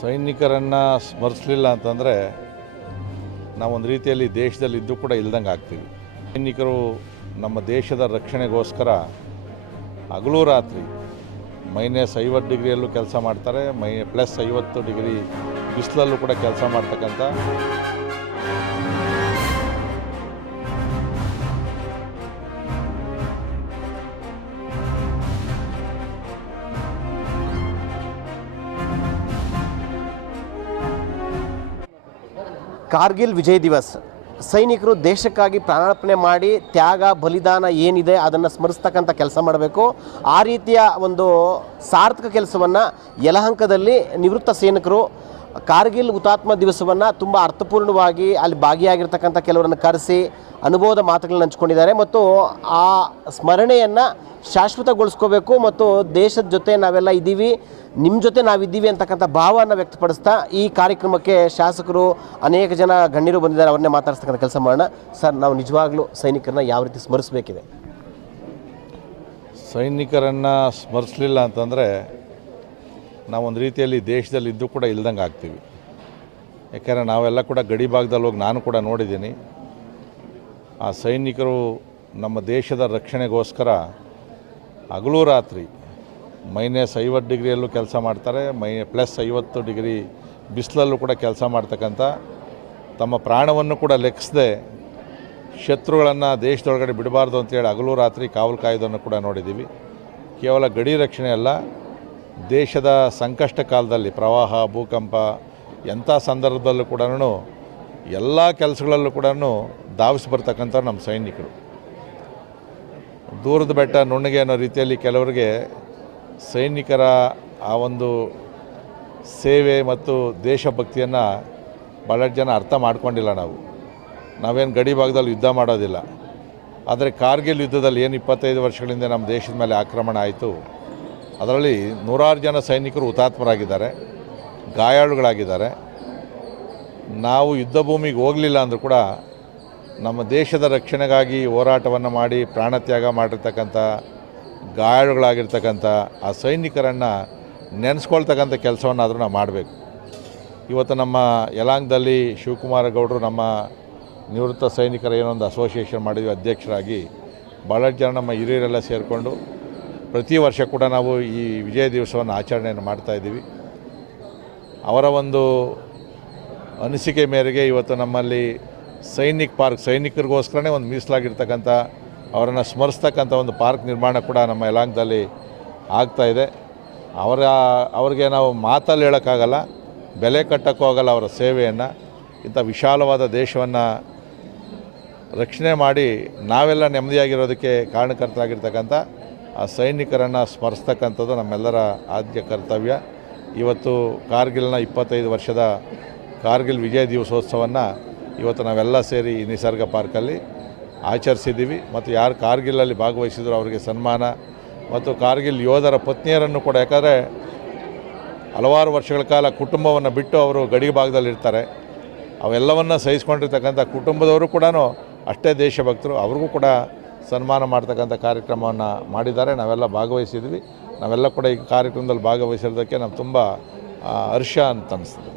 ಸೈನಿಕರನ್ನು ಸ್ಮರಿಸಲಿಲ್ಲ ಅಂತಂದರೆ ನಾವೊಂದು ರೀತಿಯಲ್ಲಿ ದೇಶದಲ್ಲಿ ಇದ್ದು ಕೂಡ ಇಲ್ದಂಗೆ ಆಗ್ತೀವಿ. ಸೈನಿಕರು ನಮ್ಮ ದೇಶದ ರಕ್ಷಣೆಗೋಸ್ಕರ ಹಗಲು ರಾತ್ರಿ ಮೈನಸ್ ಐವತ್ತು ಡಿಗ್ರಿಯಲ್ಲೂ ಕೆಲಸ ಮಾಡ್ತಾರೆ, ಮೈ, ಪ್ಲಸ್ ಐವತ್ತು ಡಿಗ್ರಿ ಬಿಸಿಲಲ್ಲೂ ಕೂಡ ಕೆಲಸ ಮಾಡ್ತಕ್ಕಂಥ ಕಾರ್ಗಿಲ್ ವಿಜಯ್ ದಿವಸ್. ಸೈನಿಕರು ದೇಶಕ್ಕಾಗಿ ಪ್ರಾಣಾರ್ಪಣೆ ಮಾಡಿ ತ್ಯಾಗ, ಬಲಿದಾನ ಏನಿದೆ ಅದನ್ನು ಸ್ಮರಿಸ್ತಕ್ಕಂಥ ಕೆಲಸ ಮಾಡಬೇಕು. ಆ ರೀತಿಯ ಒಂದು ಸಾರ್ಥಕ ಕೆಲಸವನ್ನು ಯಲಹಂಕದಲ್ಲಿ ನಿವೃತ್ತ ಸೈನಿಕರು ಕಾರ್ಗಿಲ್ ಹುತಾತ್ಮ ದಿವಸವನ್ನು ತುಂಬ ಅರ್ಥಪೂರ್ಣವಾಗಿ ಅಲ್ಲಿ ಭಾಗಿಯಾಗಿರ್ತಕ್ಕಂಥ ಕೆಲವರನ್ನು ಕರೆಸಿ ಅನುಭವದ ಮಾತುಗಳನ್ನ ಹಂಚ್ಕೊಂಡಿದ್ದಾರೆ. ಮತ್ತು ಆ ಸ್ಮರಣೆಯನ್ನು ಶಾಶ್ವತಗೊಳಿಸ್ಕೋಬೇಕು ಮತ್ತು ದೇಶದ ಜೊತೆ ನಾವೆಲ್ಲ ಇದ್ದೀವಿ ನಿಮ್ಮ ಜೊತೆ ನಾವಿದ್ದೀವಿ ಅಂತಕ್ಕಂಥ ಭಾವವನ್ನು ವ್ಯಕ್ತಪಡಿಸ್ತಾ ಈ ಕಾರ್ಯಕ್ರಮಕ್ಕೆ ಶಾಸಕರು ಅನೇಕ ಜನ ಗಣ್ಯರು ಬಂದಿದ್ದಾರೆ. ಅವ್ರನ್ನೇ ಮಾತಾಡ್ತಕ್ಕಂಥ ಕೆಲಸ ಮಾಡೋಣ. ಸರ್, ನಾವು ನಿಜವಾಗ್ಲೂ ಸೈನಿಕರನ್ನ ಯಾವ ರೀತಿ ಸ್ಮರಿಸಬೇಕಿದೆ? ಸೈನಿಕರನ್ನು ಸ್ಮರಿಸಲಿಲ್ಲ ಅಂತಂದರೆ ನಾವೊಂದು ರೀತಿಯಲ್ಲಿ ದೇಶದಲ್ಲಿ ಇದ್ದು ಕೂಡ ಇಲ್ದಂಗೆ ಆಗ್ತೀವಿ. ಯಾಕೆಂದರೆ ನಾವೆಲ್ಲ ಕೂಡ ಗಡಿ ಭಾಗದಲ್ಲಿ ಹೋಗಿ ನಾನು ಕೂಡ ನೋಡಿದ್ದೀನಿ. ಆ ಸೈನಿಕರು ನಮ್ಮ ದೇಶದ ರಕ್ಷಣೆಗೋಸ್ಕರ ಹಗಲು ರಾತ್ರಿ ಮೈನಸ್ ಐವತ್ತು ಡಿಗ್ರಿಯಲ್ಲೂ ಕೆಲಸ ಮಾಡ್ತಾರೆ, ಮೈ ಪ್ಲಸ್ ಐವತ್ತು ಡಿಗ್ರಿ ಬಿಸಿಲಲ್ಲೂ ಕೂಡ ಕೆಲಸ ಮಾಡ್ತಕ್ಕಂಥ ತಮ್ಮ ಪ್ರಾಣವನ್ನು ಕೂಡ ಲೆಕ್ಕಿಸದೆ ಶತ್ರುಗಳನ್ನು ದೇಶದೊಳಗಡೆ ಬಿಡಬಾರ್ದು ಅಂತೇಳಿ ಹಗಲು ರಾತ್ರಿ ಕಾವಲು ಕಾಯ್ದನ್ನು ಕೂಡ ನೋಡಿದ್ದೀವಿ. ಕೇವಲ ಗಡಿ ರಕ್ಷಣೆ ಅಲ್ಲ ದೇಶದ ಸಂಕಷ್ಟ ಕಾಲದಲ್ಲಿ ಪ್ರವಾಹ, ಭೂಕಂಪ ಎಂಥ ಸಂದರ್ಭದಲ್ಲೂ ಕೂಡ ಎಲ್ಲ ಕೆಲಸಗಳಲ್ಲೂ ಕೂಡ ಧಾವಿಸಿ ಬರ್ತಕ್ಕಂಥ ನಮ್ಮ ಸೈನಿಕರು. ದೂರದ ಬೆಟ್ಟ, ನುಣ್ಣಗೆ ಅನ್ನೋ ರೀತಿಯಲ್ಲಿ ಕೆಲವರಿಗೆ ಸೈನಿಕರ ಆ ಒಂದು ಸೇವೆ ಮತ್ತು ದೇಶಭಕ್ತಿಯನ್ನು ಭಾಳ ಜನ ಅರ್ಥ ಮಾಡ್ಕೊಂಡಿಲ್ಲ ನಾವು. ನಾವೇನು ಗಡಿ ಭಾಗದಲ್ಲಿ ಯುದ್ಧ ಮಾಡೋದಿಲ್ಲ. ಆದರೆ ಕಾರ್ಗಿಲ್ ಯುದ್ಧದಲ್ಲಿ ಏನು ಇಪ್ಪತ್ತೈದು ವರ್ಷಗಳಿಂದ ನಮ್ಮ ದೇಶದ ಮೇಲೆ ಆಕ್ರಮಣ ಆಯಿತು. ಅದರಲ್ಲಿ ನೂರಾರು ಜನ ಸೈನಿಕರು ಹುತಾತ್ಮರಾಗಿದ್ದಾರೆ, ಗಾಯಾಳುಗಳಾಗಿದ್ದಾರೆ. ನಾವು ಯುದ್ಧ ಭೂಮಿಗೆ ಹೋಗಲಿಲ್ಲ ಅಂದರೂ ಕೂಡ ನಮ್ಮ ದೇಶದ ರಕ್ಷಣೆಗಾಗಿ ಹೋರಾಟವನ್ನು ಮಾಡಿ ಪ್ರಾಣತ್ಯಾಗ ಮಾಡಿರ್ತಕ್ಕಂಥ, ಗಾಯಾಳುಗಳಾಗಿರ್ತಕ್ಕಂಥ ಆ ಸೈನಿಕರನ್ನು ನೆನೆಸ್ಕೊಳ್ತಕ್ಕಂಥ ಕೆಲಸವನ್ನಾದರೂ ನಾವು ಮಾಡಬೇಕು. ಇವತ್ತು ನಮ್ಮ ಯಲಾಂಗದಲ್ಲಿ ಶಿವಕುಮಾರ ಗೌಡರು ನಮ್ಮ ನಿವೃತ್ತ ಸೈನಿಕರ ಏನೊಂದು ಅಸೋಸಿಯೇಷನ್ ಮಾಡಿದ್ವಿ, ಅಧ್ಯಕ್ಷರಾಗಿ. ಭಾಳಷ್ಟು ಜನ ನಮ್ಮ ಹಿರಿಯರೆಲ್ಲ ಸೇರಿಕೊಂಡು ಪ್ರತಿ ವರ್ಷ ಕೂಡ ನಾವು ಈ ವಿಜಯ ದಿವಸವನ್ನು ಆಚರಣೆಯನ್ನು ಮಾಡ್ತಾಯಿದ್ದೀವಿ ಅವರ ಒಂದು ಅನಿಸಿಕೆ ಮೇರೆಗೆ ಇವತ್ತು ನಮ್ಮಲ್ಲಿ ಸೈನಿಕ್ ಪಾರ್ಕ್, ಸೈನಿಕರಿಗೋಸ್ಕರನೇ ಒಂದು ಮೀಸಲಾಗಿರ್ತಕ್ಕಂಥ, ಅವರನ್ನು ಸ್ಮರಿಸ್ತಕ್ಕಂಥ ಒಂದು ಪಾರ್ಕ್ ನಿರ್ಮಾಣ ಕೂಡ ನಮ್ಮ ಯಲಾಂಗದಲ್ಲಿ ಆಗ್ತಾಯಿದೆ ಅವರ, ಅವ್ರಿಗೆ ನಾವು ಮಾತಲ್ಲಿ ಹೇಳೋಕ್ಕಾಗಲ್ಲ, ಬೆಲೆ ಕಟ್ಟೋಕ್ಕೂ ಅವರ ಸೇವೆಯನ್ನು. ಇಂಥ ವಿಶಾಲವಾದ ದೇಶವನ್ನು ರಕ್ಷಣೆ ಮಾಡಿ ನಾವೆಲ್ಲ ನೆಮ್ಮದಿಯಾಗಿರೋದಕ್ಕೆ ಕಾರಣಕರ್ತರಾಗಿರ್ತಕ್ಕಂಥ ಆ ಸೈನಿಕರನ್ನು ಸ್ಮರಿಸ್ತಕ್ಕಂಥದ್ದು ನಮ್ಮೆಲ್ಲರ ಆದ್ಯ ಕರ್ತವ್ಯ. ಇವತ್ತು ಕಾರ್ಗಿಲ್ನ ಇಪ್ಪತ್ತೈದು ವರ್ಷದ ಕಾರ್ಗಿಲ್ ವಿಜಯ ದಿವಸೋತ್ಸವವನ್ನು ಇವತ್ತು ನಾವೆಲ್ಲ ಸೇರಿ ಈ ನಿಸರ್ಗ ಪಾರ್ಕಲ್ಲಿ ಆಚರಿಸಿದ್ದೀವಿ. ಮತ್ತು ಯಾರು ಕಾರ್ಗಿಲಲ್ಲಿ ಭಾಗವಹಿಸಿದ್ರು ಅವರಿಗೆ ಸನ್ಮಾನ. ಮತ್ತು ಕಾರ್ಗಿಲ್ ಯೋಧರ ಪತ್ನಿಯರನ್ನು ಕೂಡ, ಯಾಕಂದರೆ ಹಲವಾರು ವರ್ಷಗಳ ಕಾಲ ಕುಟುಂಬವನ್ನು ಬಿಟ್ಟು ಅವರು ಗಡಿ ಭಾಗದಲ್ಲಿ ಇರ್ತಾರೆ ಅವೆಲ್ಲವನ್ನು ಸಹಿಸ್ಕೊಂಡಿರ್ತಕ್ಕಂಥ ಕುಟುಂಬದವರು ಕೂಡ ಅಷ್ಟೇ ದೇಶಭಕ್ತರು. ಅವ್ರಿಗೂ ಕೂಡ ಸನ್ಮಾನ ಮಾಡ್ತಕ್ಕಂಥ ಕಾರ್ಯಕ್ರಮವನ್ನು ಮಾಡಿದ್ದಾರೆ. ನಾವೆಲ್ಲ ಭಾಗವಹಿಸಿದ್ವಿ. ನಾವೆಲ್ಲ ಕೂಡ ಈ ಕಾರ್ಯಕ್ರಮದಲ್ಲಿ ಭಾಗವಹಿಸಿರೋದಕ್ಕೆ ನಮ್ಗೆ ತುಂಬ ಹರ್ಷ ಅಂತ ಅನಿಸ್ತದೆ